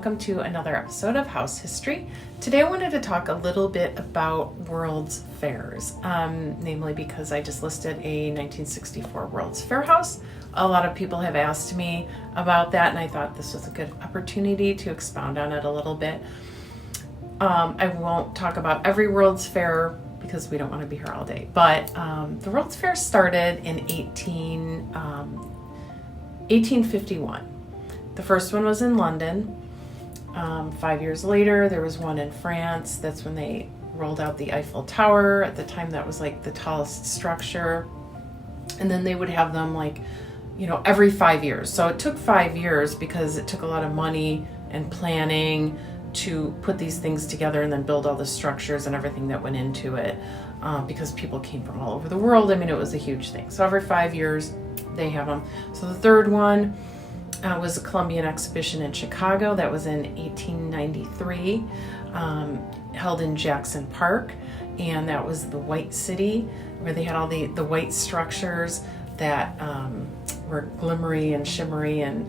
welcome to another episode of House History. Today I wanted to talk a little bit about World's Fairs, namely because I just listed a 1964 World's Fair house. A lot of people have asked me about that, and I thought this was a good opportunity to expound on it a little bit. I won't talk about every World's Fair because we don't want to be here all day, but the World's Fair started in 1851. The first one was in London. 5 years later, there was one in France. That's when they rolled out the Eiffel Tower. At the time, that was like the tallest structure. And then they would have them every 5 years. So it took 5 years because it took a lot of money and planning to put these things together and then build all the structures and everything that went into it, because people came from all over the world. I mean, it was a huge thing. So every 5 years, they have them. So the third one was the Columbian Exhibition in Chicago. That was in 1893, held in Jackson Park. And that was the White City, where they had all the white structures that were glimmery and shimmery. And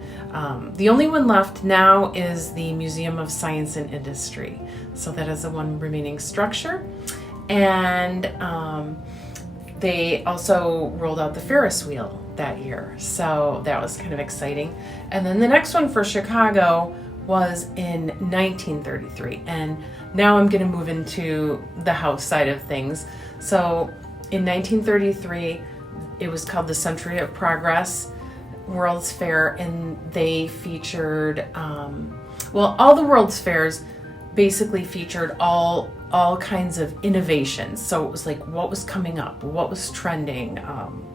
the only one left now is the Museum of Science and Industry. So that is the one remaining structure. And they also rolled out the Ferris wheel that year. So that was kind of exciting. And then the next one for Chicago was in 1933. And now I'm going to move into the house side of things. So in 1933, it was called the Century of Progress World's Fair, and they featured, all the World's Fairs basically featured all kinds of innovations. So it was like what was coming up, what was trending,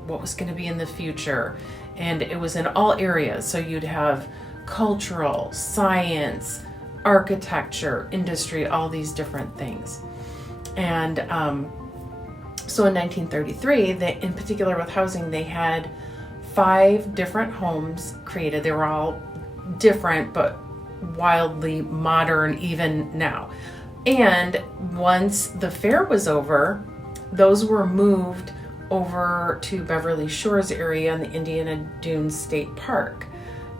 what was going to be in the future. And it was in all areas. So you'd have cultural, science, architecture, industry, all these different things. And so in 1933, in particular with housing, they had 5 different homes created. They were all different, but wildly modern even now. And once the fair was over, those were moved over to Beverly Shores area in the Indiana Dunes State Park.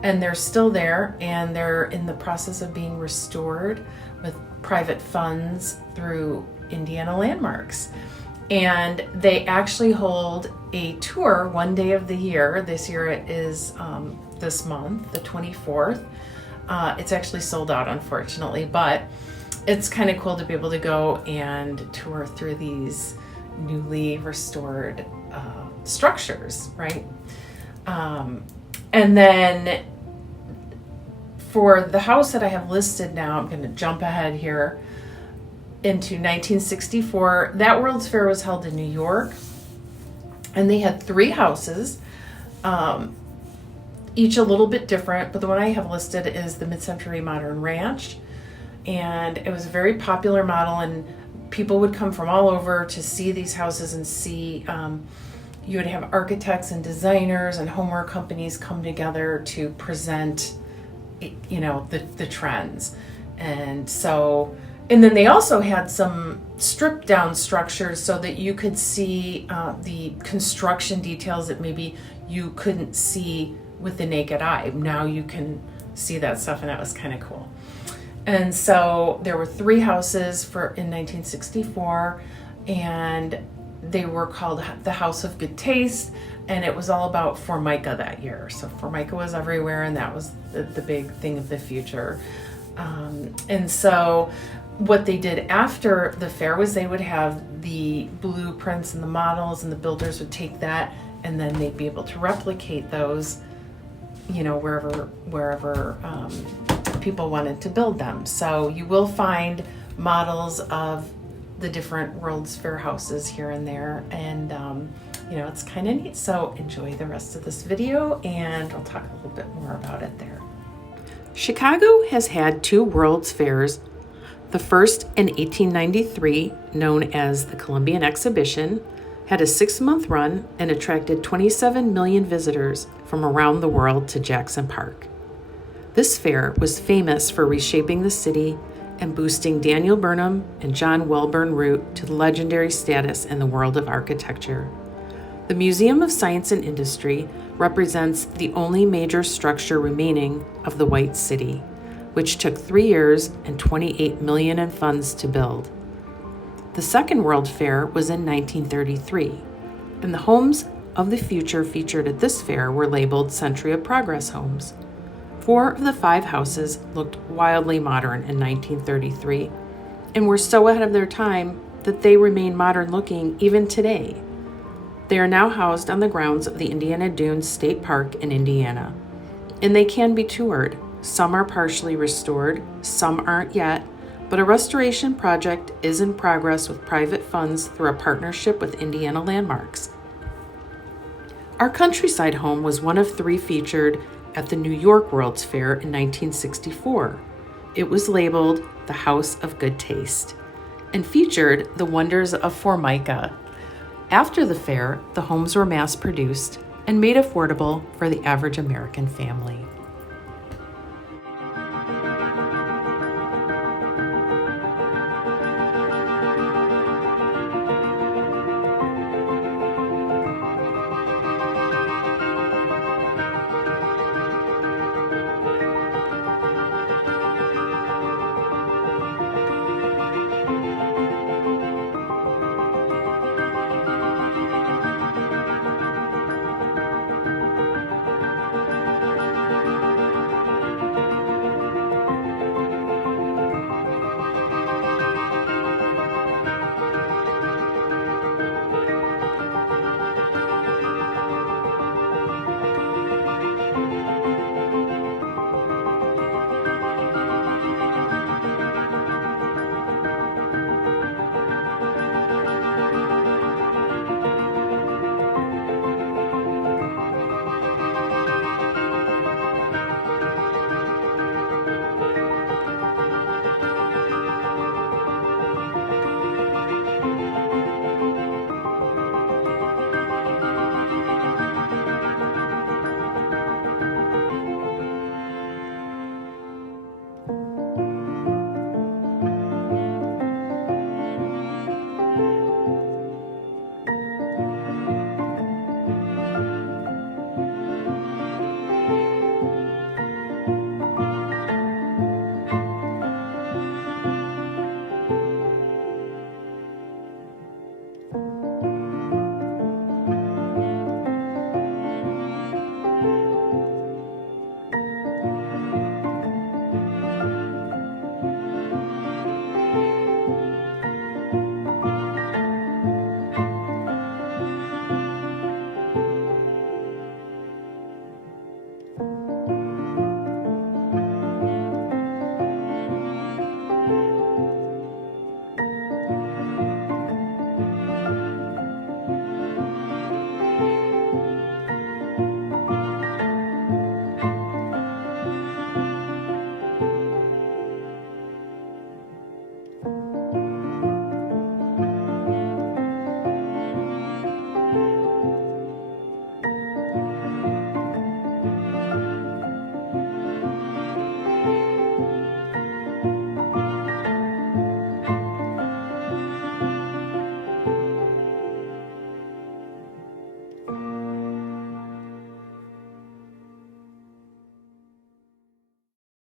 And they're still there, and they're in the process of being restored with private funds through Indiana Landmarks. And they actually hold a tour one day of the year. This year it is this month, the 24th. It's actually sold out, unfortunately, but it's kind of cool to be able to go and tour through these newly restored structures, right? And then for the house that I have listed now, I'm going to jump ahead here into 1964. That World's Fair was held in New York, and they had 3 houses, each a little bit different, but the one I have listed is the Mid-Century Modern Ranch, and it was a very popular model, and people would come from all over to see these houses and see, you would have architects and designers and homeware companies come together to present, the trends. And then they also had some stripped down structures so that you could see the construction details that maybe you couldn't see with the naked eye. Now you can see that stuff, and that was kind of cool. And so there were 3 houses in 1964, and they were called the House of Good Taste, and it was all about Formica that year. So Formica was everywhere, and that was the big thing of the future. And so what they did after the fair was they would have the blueprints and the models, and the builders would take that, and then they'd be able to replicate those, wherever people wanted to build them. So you will find models of the different World's Fair houses here and there, and it's kind of neat. So enjoy the rest of this video, and I'll talk a little bit more about it there. Chicago has had 2 World's Fairs. The first in 1893, known as the Columbian Exhibition, had a 6-month run and attracted 27 million visitors from around the world to Jackson Park. This fair was famous for reshaping the city and boosting Daniel Burnham and John Welborn Root to legendary status in the world of architecture. The Museum of Science and Industry represents the only major structure remaining of the White City. which took 3 years and $28 million in funds to build. The second World Fair was in 1933, and the homes of the future featured at this fair were labeled Century of Progress homes. 4 of the 5 houses looked wildly modern in 1933 and were so ahead of their time that they remain modern looking even today. They are now housed on the grounds of the Indiana Dunes State Park in Indiana, and they can be toured. Some are partially restored, some aren't yet, but a restoration project is in progress with private funds through a partnership with Indiana Landmarks. Our countryside home was one of 3 featured at the New York World's Fair in 1964. It was labeled the House of Good Taste and featured the wonders of Formica. After the fair, the homes were mass-produced and made affordable for the average American family.